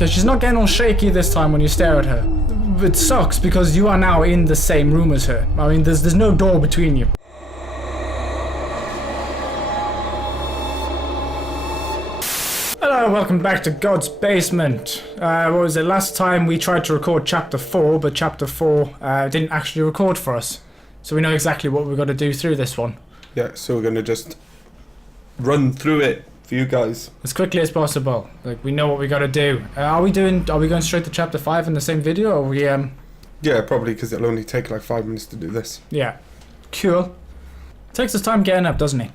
because she's not getting all shaky this time when you stare at her. It sucks because you are now in the same room as her. I mean, there's no door between you. Hello, welcome back to God's Basement. What was it? Last time we tried to record Chapter 4, but Chapter 4 didn't actually record for us. So we know exactly what we've got to do through this one. Yeah, so we're going to just run through it for you guys. As quickly as possible. Like, we know what we got to do. Are we going straight to Chapter 5 in the same video, or are we, Yeah, probably, because it'll only take like 5 minutes to do this. Yeah. Cool. Takes us time getting up, doesn't he?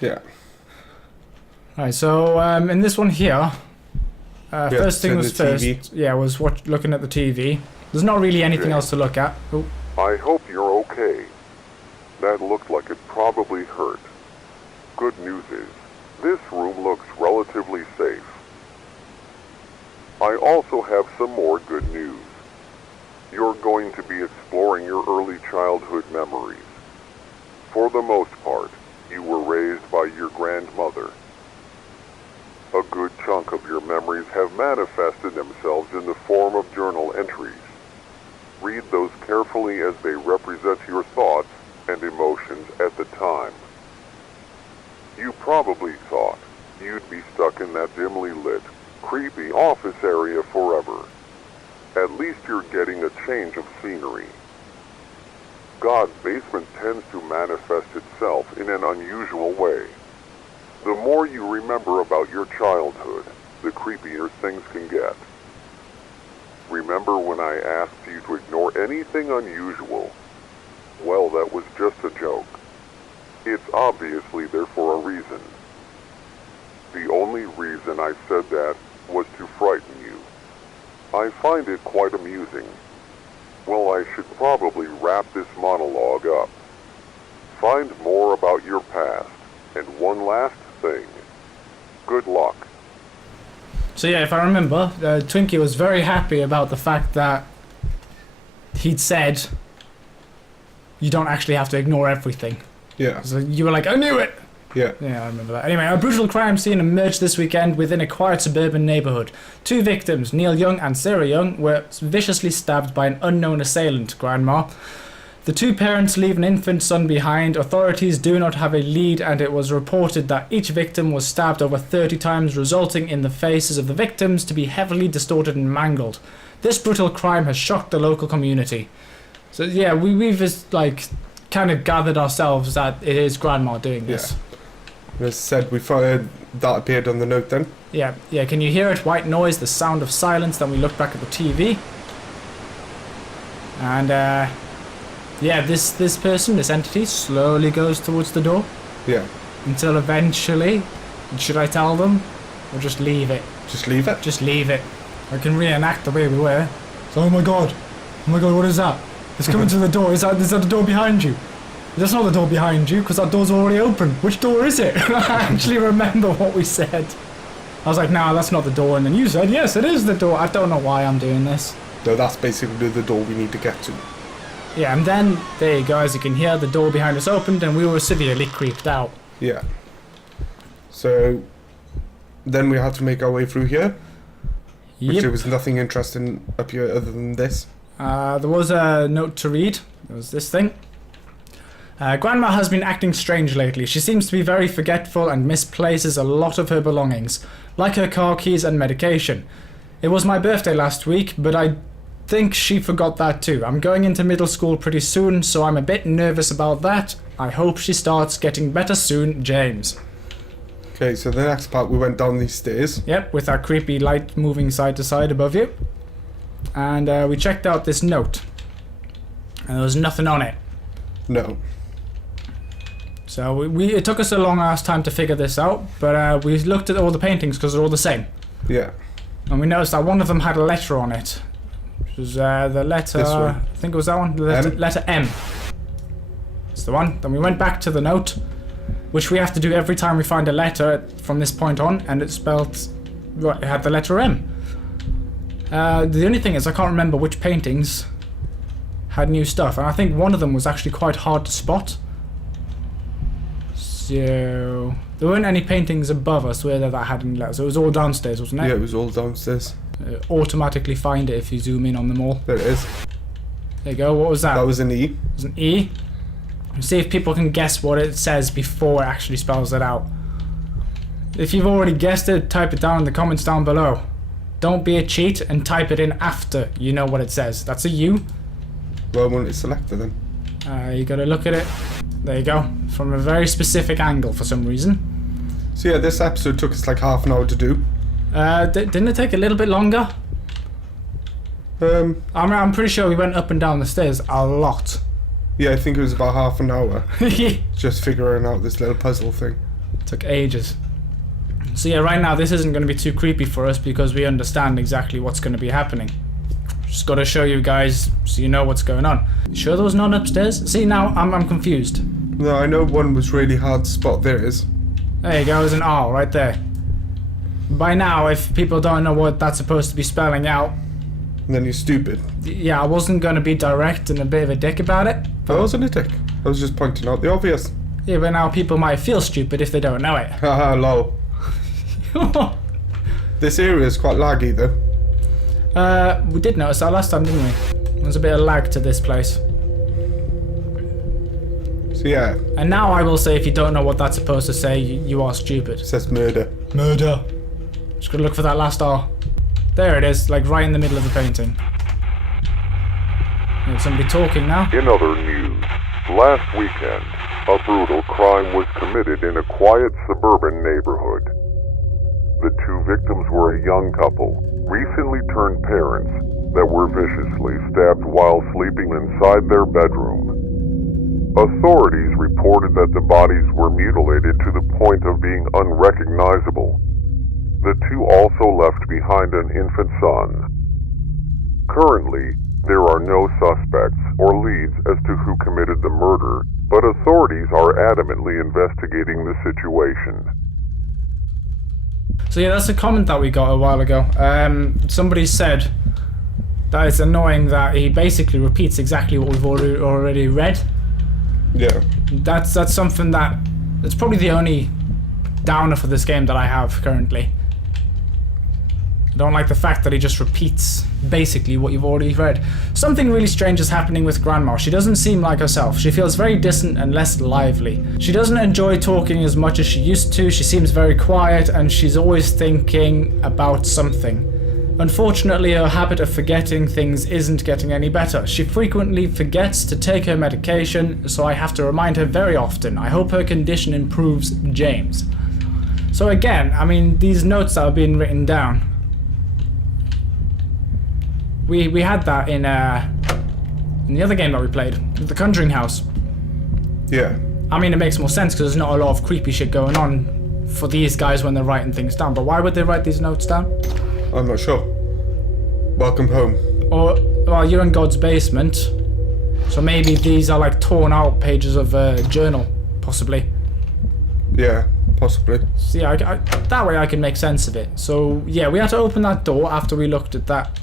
Yeah. Alright, so in this one here, first thing was first. Yeah, was looking at the TV. There's not really anything else to look at. Ooh. I hope you're okay. That looked like it probably hurt. Good news is, this room looks relatively safe. I also have some more good news. You're going to be exploring your early childhood memories. For the most part, you were raised by your grandmother. A good chunk of your memories have manifested themselves in the form of journal entries. Read those carefully as they represent your thoughts and emotions at the time. You probably thought you'd be stuck in that dimly lit, creepy office area forever. At least you're getting a change of scenery. God's basement tends to manifest itself in an unusual way. The more you remember about your childhood, the creepier things can get. Remember when I asked you to ignore anything unusual? Well, that was just a joke. It's obviously there for a reason. The only reason I said that was to frighten you. I find it quite amusing. Well, I should probably wrap this monologue up. Find more about your past, and one last thing. Good luck. So yeah, if I remember, Twinkky was very happy about the fact that he'd said you don't actually have to ignore everything. Yeah. So you were like, I knew it! Yeah. Yeah, I remember that. Anyway, a brutal crime scene emerged this weekend within a quiet suburban neighbourhood. 2 victims, Neil Young and Sarah Young, were viciously stabbed by an unknown assailant, Grandma. The 2 parents leave an infant son behind. Authorities do not have a lead, and it was reported that each victim was stabbed over 30 times, resulting in the faces of the victims to be heavily distorted and mangled. This brutal crime has shocked the local community. So yeah, we've just like kind of gathered ourselves that it is Grandma doing this. Yeah. As said, we thought that appeared on the note then. Yeah. Can you hear it? White noise, the sound of silence. Then we look back at the TV, and yeah, this person, this entity, slowly goes towards the door. Yeah. Until eventually, should I tell them, or just leave it? Just leave it. Just leave it. I can reenact the way we were. So, oh my god, what is that? It's coming to the door. Is that the door behind you? That's not the door behind you, because that door's already open. Which door is it? I actually remember what we said. I was like, nah, that's not the door. And then you said, yes, it is the door. I don't know why I'm doing this. No, that's basically the door we need to get to. Yeah, and then, there you go, as you can hear, the door behind us opened and we were severely creeped out. Yeah. So, then we had to make our way through here. Which there was nothing interesting up here other than this. There was a note to read. There was this thing. Grandma has been acting strange lately. She seems to be very forgetful and misplaces a lot of her belongings, like her car keys and medication. It was my birthday last week, but I think she forgot that too. I'm going into middle school pretty soon, so I'm a bit nervous about that. I hope she starts getting better soon, James. Okay, so the next part we went down these stairs. Yep, with that creepy light moving side to side above you. And we checked out this note. And there was nothing on it. No. So it took us a long ass time to figure this out, but we looked at all the paintings because they're all the same. Yeah. And we noticed that one of them had a letter on it. Which was the letter, this one. I think it was that one, the letter M. It's the one. Then we went back to the note, which we have to do every time we find a letter from this point on, and it spelled, it had the letter M. The only thing is I can't remember which paintings had new stuff, and I think one of them was actually quite hard to spot. So there weren't any paintings above us where that had any letters. It was all downstairs, wasn't it? Yeah, it was all downstairs. automatically find it if you zoom in on them all. There it is. There you go. What was that? That was an E. It was an E. See if people can guess what it says before it actually spells it out. If you've already guessed it, type it down in the comments down below. Don't be a cheat and type it in after you know what it says. That's a U. Well, when it's selected then. You gotta look at it. There you go. From a very specific angle for some reason. So yeah, this episode took us like half an hour to do. Didn't it take a little bit longer? I'm pretty sure we went up and down the stairs a lot. Yeah, I think it was about half an hour. Just figuring out this little puzzle thing. Took ages. So yeah, right now this isn't going to be too creepy for us because we understand exactly what's going to be happening. Just got to show you guys so you know what's going on. You sure there was none upstairs? See, now I'm confused. No, I know one was really hard to spot. There it is. There you go, there's an R right there. By now, if people don't know what that's supposed to be spelling out... And then you're stupid. Yeah, I wasn't going to be direct and a bit of a dick about it. I wasn't a dick. I was just pointing out the obvious. Yeah, but now people might feel stupid if they don't know it. Haha, lol. This area is quite laggy though. We did notice that last time, didn't we? There's a bit of lag to this place. So yeah. And now I will say, if you don't know what that's supposed to say, you are stupid. It says murder. Murder. Just gotta look for that last R. There it is, like right in the middle of the painting. There's somebody talking now. In other news, last weekend, a brutal crime was committed in a quiet suburban neighborhood. The two victims were a young couple, recently turned parents, that were viciously stabbed while sleeping inside their bedroom. Authorities reported that the bodies were mutilated to the point of being unrecognizable. The two also left behind an infant son. Currently, there are no suspects or leads as to who committed the murder, but authorities are adamantly investigating the situation. So yeah, that's a comment that we got a while ago. Somebody said that it's annoying that he basically repeats exactly what we've already read. Yeah. That's something that... It's probably the only downer for this game that I have currently. I don't like the fact that he just repeats basically what you've already read. Something really strange is happening with Grandma. She doesn't seem like herself. She feels very distant and less lively. She doesn't enjoy talking as much as she used to. She seems very quiet and she's always thinking about something. Unfortunately, her habit of forgetting things isn't getting any better. She frequently forgets to take her medication, so I have to remind her very often. I hope her condition improves, James. So again, I mean, these notes that are being written down, we had that in the other game that we played, The Conjuring House. Yeah. I mean, it makes more sense because there's not a lot of creepy shit going on for these guys when they're writing things down. But why would they write these notes down? I'm not sure. Welcome home. Or, well, you're in God's basement, so maybe these are like torn out pages of a journal, possibly. Yeah, possibly. So yeah, that way I can make sense of it. So yeah, we had to open that door after we looked at that.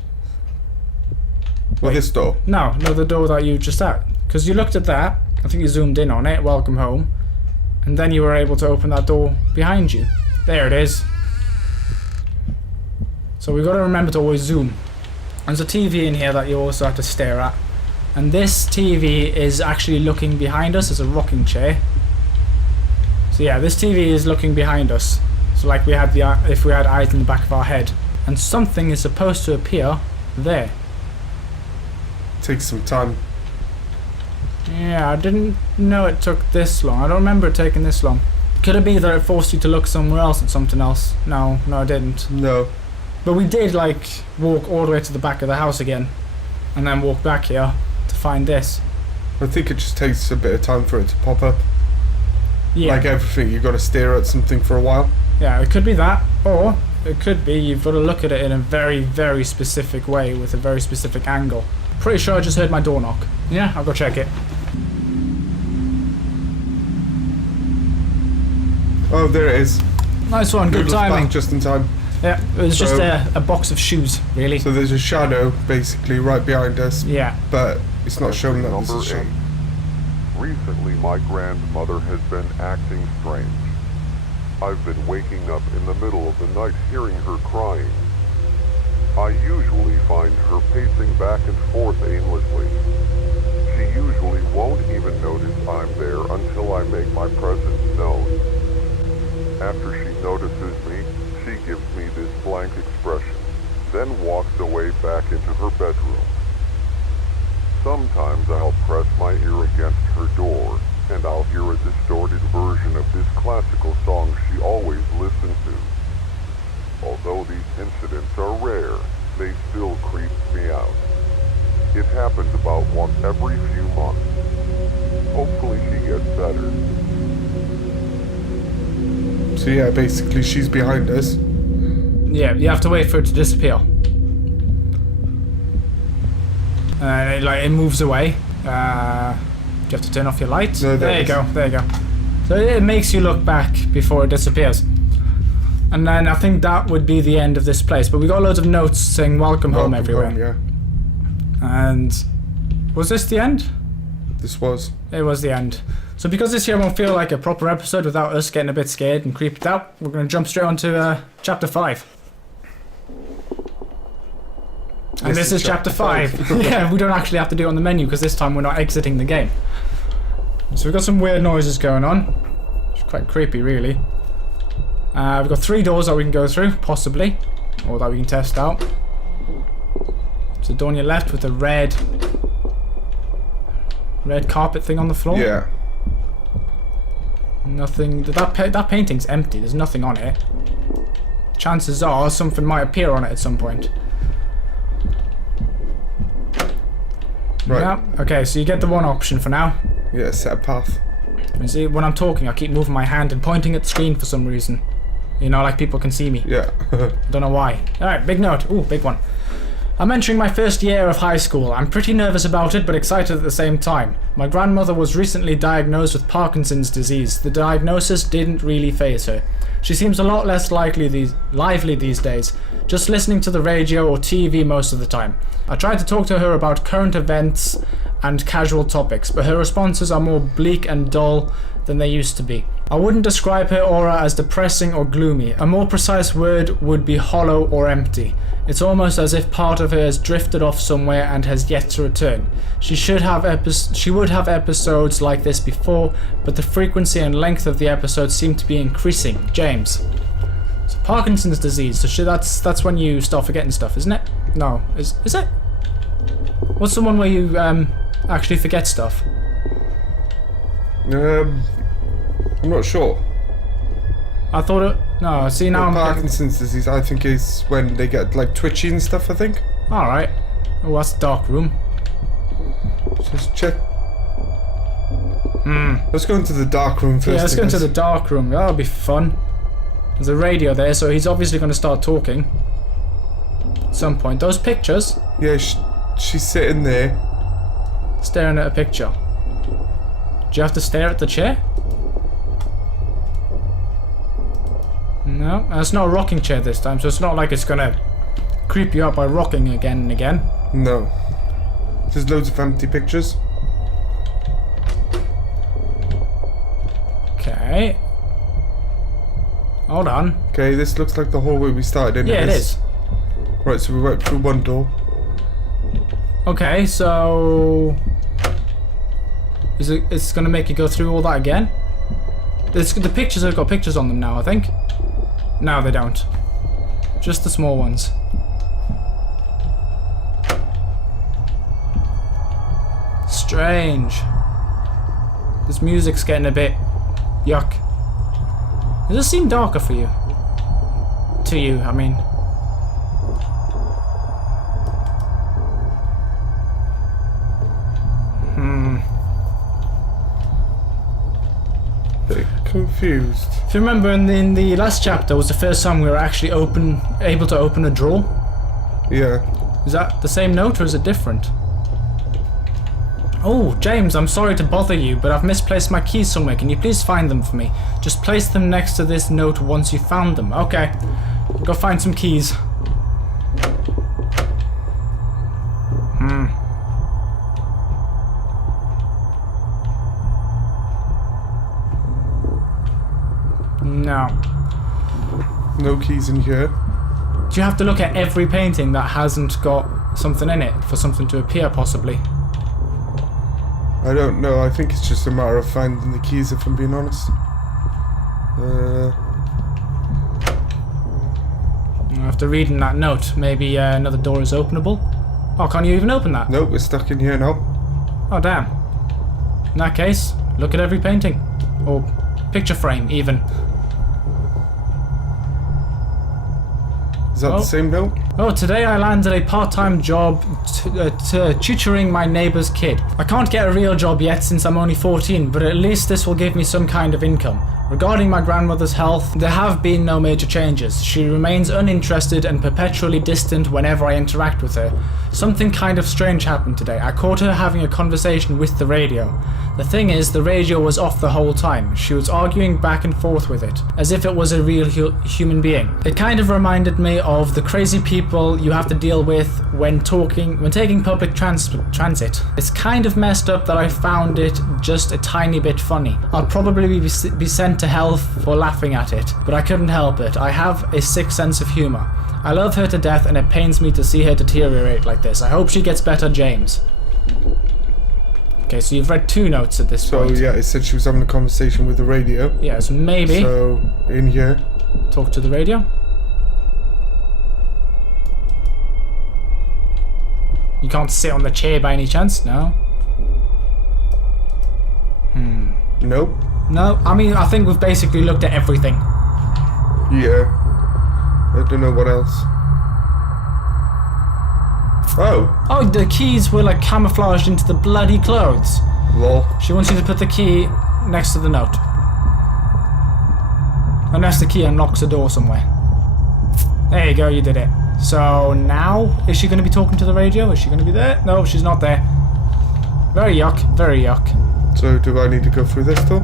Well, this door? No, the door that you just at. Because you looked at that, I think you zoomed in on it, welcome home, and then you were able to open that door behind you. There it is. So we've got to remember to always zoom. There's a TV in here that you also have to stare at. And this TV is actually looking behind us as a rocking chair. So yeah, this TV is looking behind us. So like if we had eyes in the back of our head. And something is supposed to appear there. Takes some time. Yeah, I didn't know it took this long. I don't remember it taking this long. Could it be that it forced you to look somewhere else at something else? No, I didn't. No. But we did like walk all the way to the back of the house again. And then walk back here to find this. I think it just takes a bit of time for it to pop up. Yeah. Like everything, you've got to stare at something for a while. Yeah, it could be that. Or it could be you've got to look at it in a very, very specific way with a very specific angle. Pretty sure I just heard my door knock. Yeah, I'll go check it. Oh, there it is. Nice one, good Noodle's timing. back just in time. Yeah, it was just a box of shoes, really. So there's a shadow basically right behind us. Yeah. But it's not showing that this Number is 8. showing. Recently, my grandmother has been acting strange. I've been waking up in the middle of the night hearing her crying. I usually find her pacing back and forth aimlessly. She usually won't even notice I'm there until I make my presence known. After she notices me, she gives me this blank expression, then walks away back into her bedroom. Sometimes I'll press my ear against her door, and I'll hear a distorted version of this classical song she always listened to. Although these incidents are rare, they still creep me out. It happens about once every few months. Hopefully she gets better. So yeah, basically she's behind us. Yeah, you have to wait for it to disappear. And it moves away. Do you have to turn off your lights? No, there you go. So it makes you look back before it disappears. And then I think that would be the end of this place. But we got loads of notes saying welcome home everywhere. Yeah. And was this the end? This was. It was the end. So because this here won't feel like a proper episode without us getting a bit scared and creeped out, we're going to jump straight on to chapter 5. And this is chapter 5. Yeah, we don't actually have to do it on the menu because this time we're not exiting the game. So we've got some weird noises going on. It's quite creepy, really. We've got 3 doors that we can go through, possibly. Or that we can test out. So door on your left with the red carpet thing on the floor. Yeah. Nothing. That painting's empty. There's nothing on it. Chances are something might appear on it at some point. Right. Yeah. Okay, so you get the one option for now. Yeah, set a path. You see, when I'm talking, I keep moving my hand and pointing at the screen for some reason. You know, like people can see me. Yeah. Don't know why. Alright, big note. Ooh, big one. I'm entering my first year of high school. I'm pretty nervous about it, but excited at the same time. My grandmother was recently diagnosed with Parkinson's disease. The diagnosis didn't really faze her. She seems a lot less lively these days, just listening to the radio or TV most of the time. I tried to talk to her about current events and casual topics, but her responses are more bleak and dull than they used to be. I wouldn't describe her aura as depressing or gloomy. A more precise word would be hollow or empty. It's almost as if part of her has drifted off somewhere and has yet to return. She would have episodes like this before, but the frequency and length of the episodes seem to be increasing. James. So Parkinson's disease. So that's when you start forgetting stuff, isn't it? No, is it? What's the one where you actually forget stuff? I'm not sure. I thought it. No, see now. Parkinson's disease, I think, is when they get like twitchy and stuff. I think. All right. Oh, that's the dark room. Just check. Let's go into the dark room first. Yeah, let's go into the dark room. That'll be fun. There's a radio there, so he's obviously going to start talking at some point. Those pictures. Yeah, she's sitting there, staring at a picture. Do you have to stare at the chair? No, it's not a rocking chair this time, so it's not like it's gonna creep you out by rocking again and again. No. There's loads of empty pictures. Okay. Hold on. Okay, this looks like the hallway we started in. Yeah, it is. Right, so we went through one door. Okay, so it's gonna make you go through all that again? The pictures have got pictures on them now, I think. No, they don't. Just the small ones. Strange. This music's getting a bit yuck. Does this seem darker for you? To you, I mean. Bit confused. If you remember, in the last chapter was the first time we were actually able to open a drawer. Yeah. Is that the same note or is it different? Oh, James, I'm sorry to bother you, but I've misplaced my keys somewhere. Can you please find them for me? Just place them next to this note once you found them. Okay. Go find some keys. No. No keys in here. Do you have to look at every painting that hasn't got something in it for something to appear, possibly? I don't know. I think it's just a matter of finding the keys, if I'm being honest. After reading that note, maybe another door is openable? Oh, can't you even open that? Nope, we're stuck in here now. Oh, damn. In that case, look at every painting. Or picture frame, even. Is that the same note? Oh, today I landed a part-time job tutoring my neighbour's kid. I can't get a real job yet since I'm only 14, but at least this will give me some kind of income. Regarding my grandmother's health, there have been no major changes. She remains uninterested and perpetually distant whenever I interact with her. Something kind of strange happened today. I caught her having a conversation with the radio. The thing is, the radio was off the whole time. She was arguing back and forth with it, as if it was a real human being. It kind of reminded me of the crazy people you have to deal with when taking public transit. It's kind of messed up that I found it just a tiny bit funny. I'll probably be sent to hell for laughing at it, but I couldn't help it. I have a sick sense of humor. I love her to death and it pains me to see her deteriorate like this. I hope she gets better, James. Okay, so you've read 2 notes at this point. So yeah, it said she was having a conversation with the radio. Yeah, so maybe... So, in here. Talk to the radio. You can't sit on the chair by any chance? No? Nope. No, I mean, I think we've basically looked at everything. Yeah. I don't know what else. Oh, the keys were like camouflaged into the bloody clothes. lol. She wants you to put the key next to the note. Unless the key unlocks a door somewhere. There you go, you did it. So now, is she going to be talking to the radio? Is she going to be there? No, she's not there. Very yuck, very yuck. So do I need to go through this door?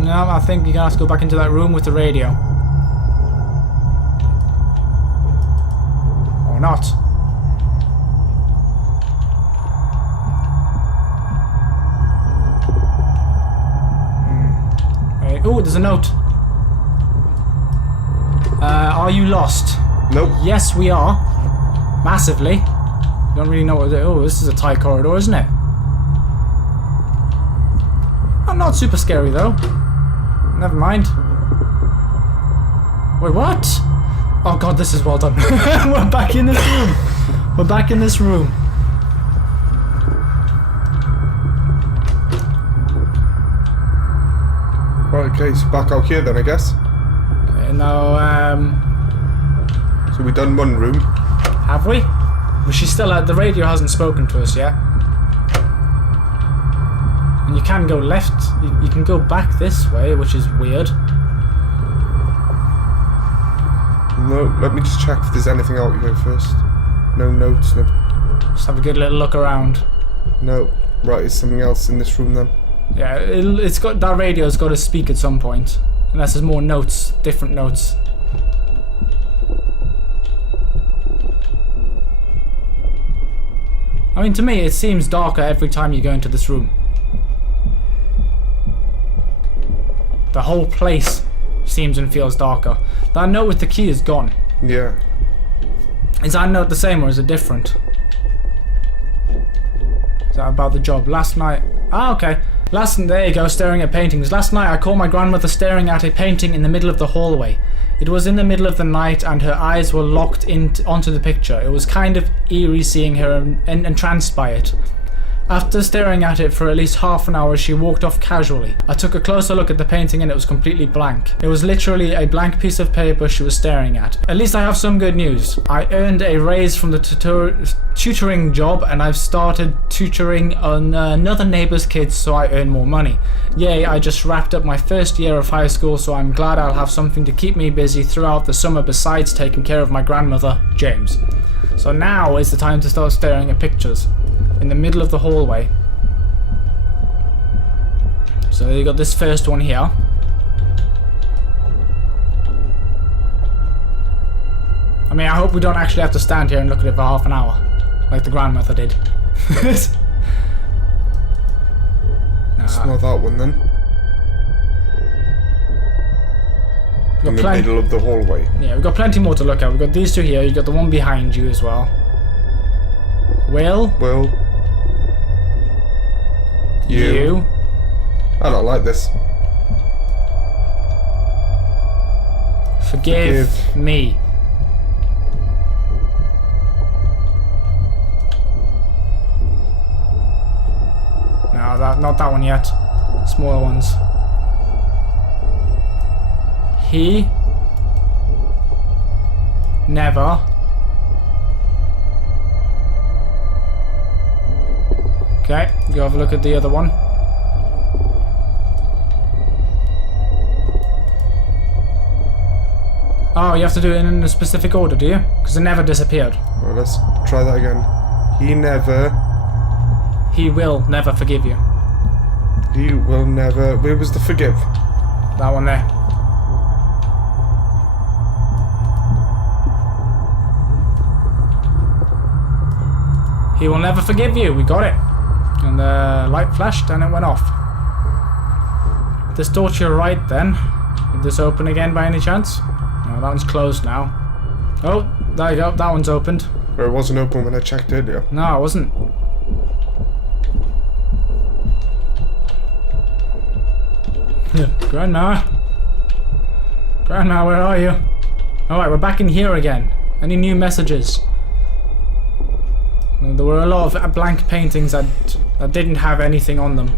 No, I think you're going to have to go back into that room with the radio. Or not. Oh, there's a note. Are you lost? Nope. Yes, we are. Massively. Don't really know what to do. Oh, this is a tight corridor, isn't it? Oh, not super scary, though. Never mind. Wait, what? Oh, God, this is well done. We're back in this room. We're back in this room. Right, okay, so back out here then, I guess. Okay, now, So we done one room. have we? But she's still the radio hasn't spoken to us yet. And you can go left. You can go back this way, which is weird. No, let me just check if there's anything out here first. No notes, no. Just have a good little look around. No. Right, is something else in this room then? Yeah, it's got that radio's got to speak at some point, unless there's more notes, different notes. I mean, to me, it seems darker every time you go into this room. The whole place seems and feels darker. That note with the key is gone. Yeah. Is that note the same or is it different? Is that about the job? Last night... Ah, okay. There you go, staring at paintings. Last night I caught my grandmother staring at a painting in the middle of the hallway. It was in the middle of the night and her eyes were locked onto the picture. It was kind of eerie seeing her entranced by it. After staring at it for at least half an hour, she walked off casually. I took a closer look at the painting and it was completely blank. It was literally a blank piece of paper she was staring at. At least I have some good news. I earned a raise from the tutoring job and I've started tutoring on another neighbor's kids so I earn more money. Yay, I just wrapped up my first year of high school, so I'm glad I'll have something to keep me busy throughout the summer besides taking care of my grandmother, James. So now is the time to start staring at pictures. In the middle of the hallway. So you got this first one here. I mean, I hope we don't actually have to stand here and look at it for half an hour, like the grandmother did. It's not that one then. In the middle of the hallway. Yeah, we've got plenty more to look at. We've got these two here. You've got the one behind you as well. Will? You? I don't like this. Forgive me. No, not that one yet. Smaller ones. He never okay, go have a look at the other one. Oh, you have to do it in a specific order, do you? Because it never disappeared. Well, let's try that again. He will never forgive you. He will never... Where was the forgive? That one there. He will never forgive you. We got it. And the light flashed and it went off. This door to your right then. Would this open again by any chance? No, that one's closed now. Oh, there you go. That one's opened. Or it wasn't open when I checked earlier. No, it wasn't. Grandma? Grandma, where are you? Alright, we're back in here again. Any new messages? There were a lot of blank paintings that didn't have anything on them.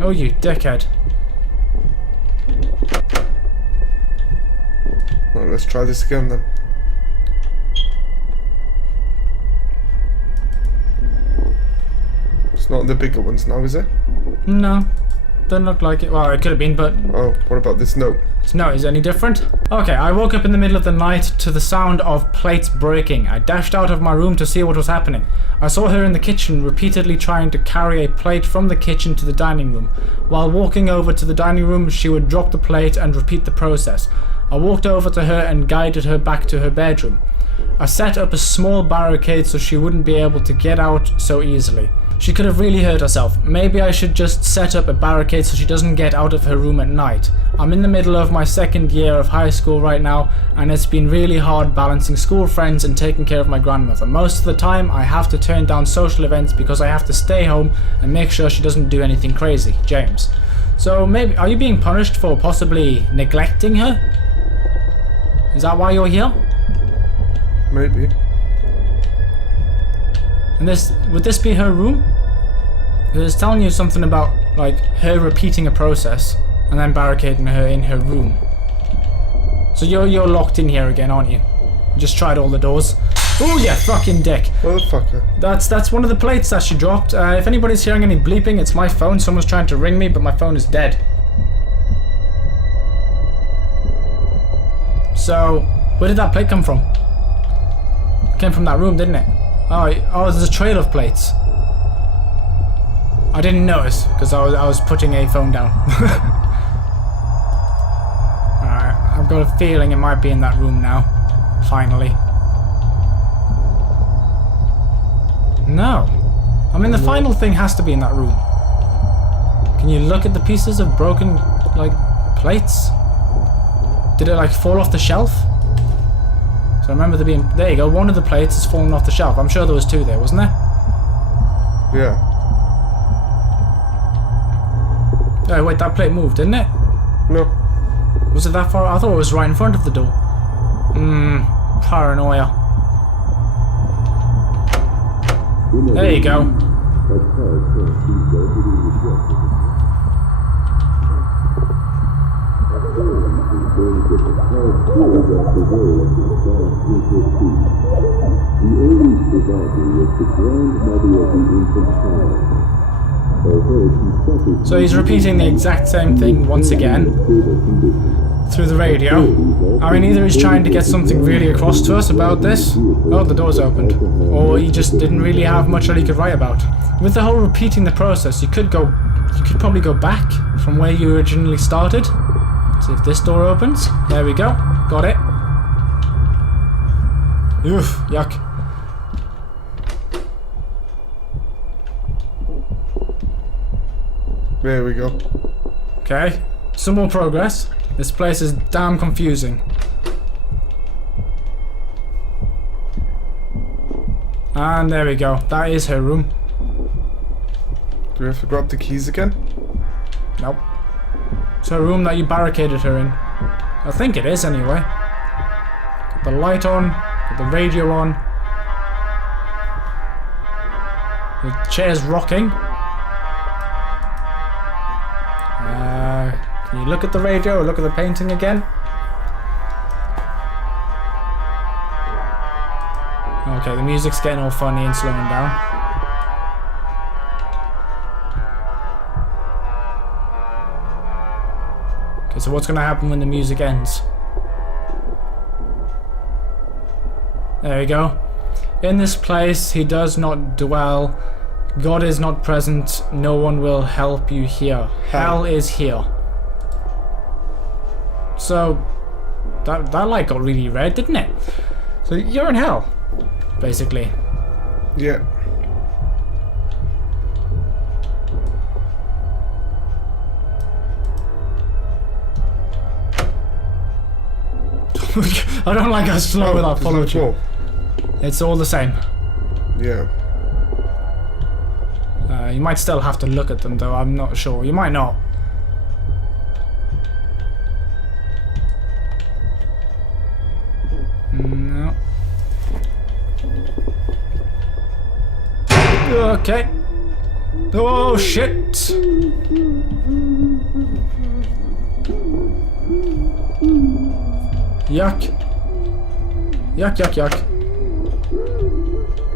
Oh, you dickhead. Well, let's try this again then. It's not the bigger ones now, is it? No. Doesn't look like it. Well, it could have been, but... Oh, what about this note? This note, is it any different? Okay, I woke up in the middle of the night to the sound of plates breaking. I dashed out of my room to see what was happening. I saw her in the kitchen repeatedly trying to carry a plate from the kitchen to the dining room. While walking over to the dining room, she would drop the plate and repeat the process. I walked over to her and guided her back to her bedroom. I set up a small barricade so she wouldn't be able to get out so easily. She could have really hurt herself. Maybe I should just set up a barricade so she doesn't get out of her room at night. I'm in the middle of my second year of high school right now, and it's been really hard balancing school friends and taking care of my grandmother. Most of the time I have to turn down social events because I have to stay home and make sure she doesn't do anything crazy. James. So maybe, are you being punished for possibly neglecting her? Is that why you're here? Maybe. And would this be her room? Because it's telling you something about, like, her repeating a process and then barricading her in her room. So you're locked in here again, aren't you? You just tried all the doors. Oh, yeah, fucking dick. Motherfucker. That's one of the plates that she dropped. If anybody's hearing any bleeping, it's my phone. Someone's trying to ring me, but my phone is dead. So, where did that plate come from? It came from that room, didn't it? Oh, there's a trail of plates. I didn't notice because I was putting a phone down. Alright, I've got a feeling it might be in that room now. Finally. No. I mean, the final thing has to be in that room. Can you look at the pieces of broken, like, plates? Did it, like, fall off the shelf? So I remember there being... There you go, one of the plates has fallen off the shelf. I'm sure there was two there, wasn't there? Yeah. Oh, wait, that plate moved, didn't it? No. Was it that far? I thought it was right in front of the door. Paranoia. There you go. So he's repeating the exact same thing once again through the radio. I mean, either he's trying to get something really across to us about this. Oh, the door's opened. Or he just didn't really have much that he could write about. With the whole repeating the process, you could probably go back from where you originally started. See if this door opens. There we go. Got it. Oof, yuck. There we go. Okay, some more progress. This place is damn confusing. And there we go. That is her room. Do we have to grab the keys again? Nope. It's her room that you barricaded her in. I think it is anyway. Got the light on, got the radio on. The chair's rocking. Can you look at the radio or look at the painting again? Okay, the music's getting all funny and slowing down. Okay, so what's going to happen when the music ends? There we go. In this place he does not dwell. God is not present. No one will help you here. Hell is here. So that light got really red, didn't it? So you're in hell, basically. Yeah. I don't like how slow that followed you. It's all the same. Yeah. You might still have to look at them though, I'm not sure. You might not. No. Okay. Oh shit. Yuck. Yuck, yuck, yuck.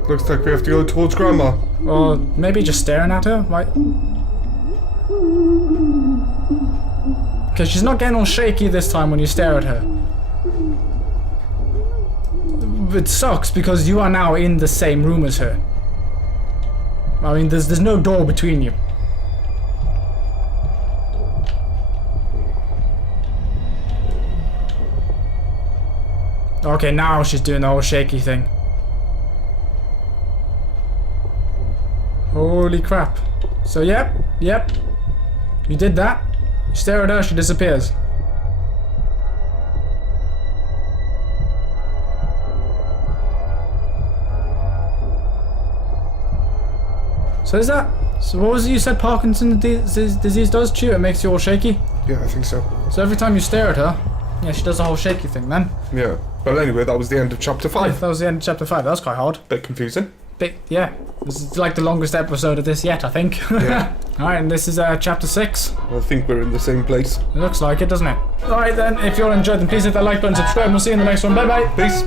Looks like we have to go towards Grandma. Or maybe just staring at her, right? Because she's not getting all shaky this time when you stare at her. It sucks because you are now in the same room as her. I mean, there's no door between you. Okay, now she's doing the whole shaky thing. Holy crap. So, yep. You did that. You stare at her, she disappears. So is that... So what was it you said Parkinson's disease does to you? It makes you all shaky? Yeah, I think so. So every time you stare at her, yeah, she does the whole shaky thing then. Yeah. But anyway, that was the end of chapter 5. Yeah, that was the end of chapter 5. That was quite hard. Bit confusing. Yeah. This is like the longest episode of this yet, I think. Yeah. Alright, and this is chapter 6. I think we're in the same place. It looks like it, doesn't it? Alright then, if you all enjoyed, then please hit that like button, subscribe, and we'll see you in the next one. Bye bye. Peace.